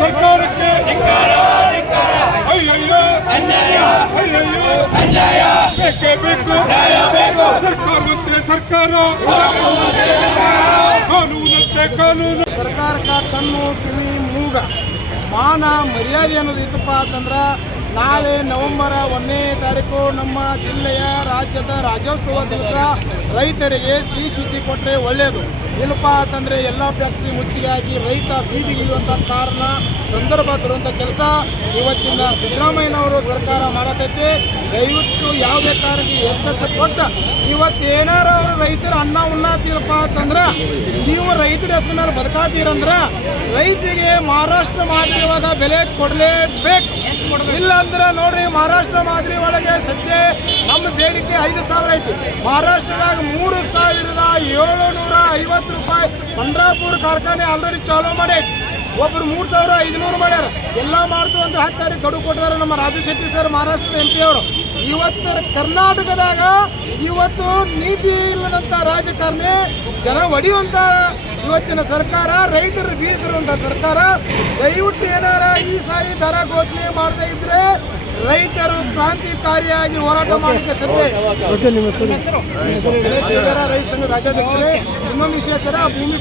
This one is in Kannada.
ಸರ್ಕಾರಕ್ಕೆ ಅಯ್ಯಯ್ಯೋ ಅಯ್ಯಯ್ಯೋ ಬೇಕೇ ಬೇಕು ಸರ್ಕಾರ ಮಂತ್ರಿ ಸರ್ಕಾರ ಕಾನೂನಂತೆ ಕಾನೂನು ಕಣ್ಣು ಕಿವಿ ಮೂಗ. ಮಾನ ಮರ್ಯಾದೆ ಅನ್ನೋದು ಇತ್ತಪ್ಪ ಅಂತಂದ್ರೆ ನಾಳೆ ನವೆಂಬರ್ ಒಂದನೇ ತಾರೀಕು ನಮ್ಮ ಜಿಲ್ಲೆಯ ರಾಜ್ಯದ ರಾಜ್ಯೋತ್ಸವ ದಿವಸ ರೈತರಿಗೆ ಸಿಹಿ ಸುದ್ದಿ ಕೊಟ್ಟರೆ ಒಳ್ಳೆಯದು ಇಲ್ಲಪ್ಪ ಅಂತಂದರೆ ಎಲ್ಲ ಫ್ಯಾಕ್ಟ್ರಿ ಮುತ್ತಿಗಾಗಿ ರೈತ ಬೀದಿಗಿಳಿಯುವಂಥ ಕಾರಣ ಸಂದರ್ಭ ತರುವಂಥ ಕೆಲಸ. ಇವತ್ತಿನ ಸಿದ್ದರಾಮಯ್ಯನವರು ಸರ್ಕಾರ ಮಾಡತೈತಿ. ದಯವಿಟ್ಟು ಯಾವುದೇ ಕಾರಣಕ್ಕೆ ಎಚ್ಚರಿಕೆ ಕೊಟ್ಟ. ಇವತ್ತು ಏನಾರ ಅವರು ರೈತರ ಅನ್ನ ಉಣ್ಣಾತೀರಪ್ಪ ಅಂತಂದ್ರೆ ಜೀವ ರೈತರ ಹೆಸರು ಮೇಲೆ ಬದುಕಾತೀರಂದ್ರೆ ರೈತರಿಗೆ ಮಹಾರಾಷ್ಟ್ರ ಮಾದರಿ ಬೆಲೆ ಕೊಡಲೇಬೇಕು. ಇಲ್ಲ ಅಂದ್ರೆ ನೋಡ್ರಿ ಮಹಾರಾಷ್ಟ್ರ ಮಾದರಿ ಒಳಗೆ ಸದ್ಯ ಬೇಡಿಕೆ ಐದು ಸಾವಿರ ಐತಿ. ಮಹಾರಾಷ್ಟ್ರದಾಗ ಮೂರು ಸಾವಿರದ ಏಳುನೂರ ಐವತ್ತು ರೂಪಾಯಿ ಪಂಡ್ರಾಪುರ ಕಾರ್ಖಾನೆ ಆಲ್ರೆಡಿ ಚಾಲೂ ಮಾಡೈತಿ ಒಬ್ರು ಮೂರು ಸಾವಿರ ಐದುನೂರು ಮಾಡ್ಯಾರ. ಎಲ್ಲ ಮಾಡ್ತು ಅಂತ ಹಾಕ್ತಾರೆ ಗಡು ಕೊಟ್ಟಿದ್ದಾರೆ ನಮ್ಮ ರಾಜು ಶೆಟ್ಟಿ ಸರ್, ಮಹಾರಾಷ್ಟ್ರದ ಎಂ ಪಿ ಅವರು. ಇವತ್ತು ಕರ್ನಾಟಕದಾಗ ಇವತ್ತು ನೀತಿ ಇಲ್ಲದಂಥ ರಾಜಕಾರಣಿ ಜನ ಒಡೆಯುವಂಥ ಇವತ್ತಿನ ಸರ್ಕಾರ ರೈತರು ಬೀದಿರುವಂಥ ಸರ್ಕಾರ ದಯವಿಟ್ಟು ಏನಾರ ಈ ಸಾರಿ ದರ ಘೋಷಣೆ ಮಾಡದೇ ಇದ್ರೆ ರೈತರು ಕ್ರಾಂತಿಕಾರಿಯಾಗಿ ಹೋರಾಟ ಮಾಡಲಿಕ್ಕೆ ಸದ್ಯ ಗಣೇಶ್ ರೈತ ಸಂಘ ರಾಜ್ಯಾಧ್ಯಕ್ಷರೇ ಇನ್ನೊಂದು ವಿಷಯ ಸರ ಭೂಮಿ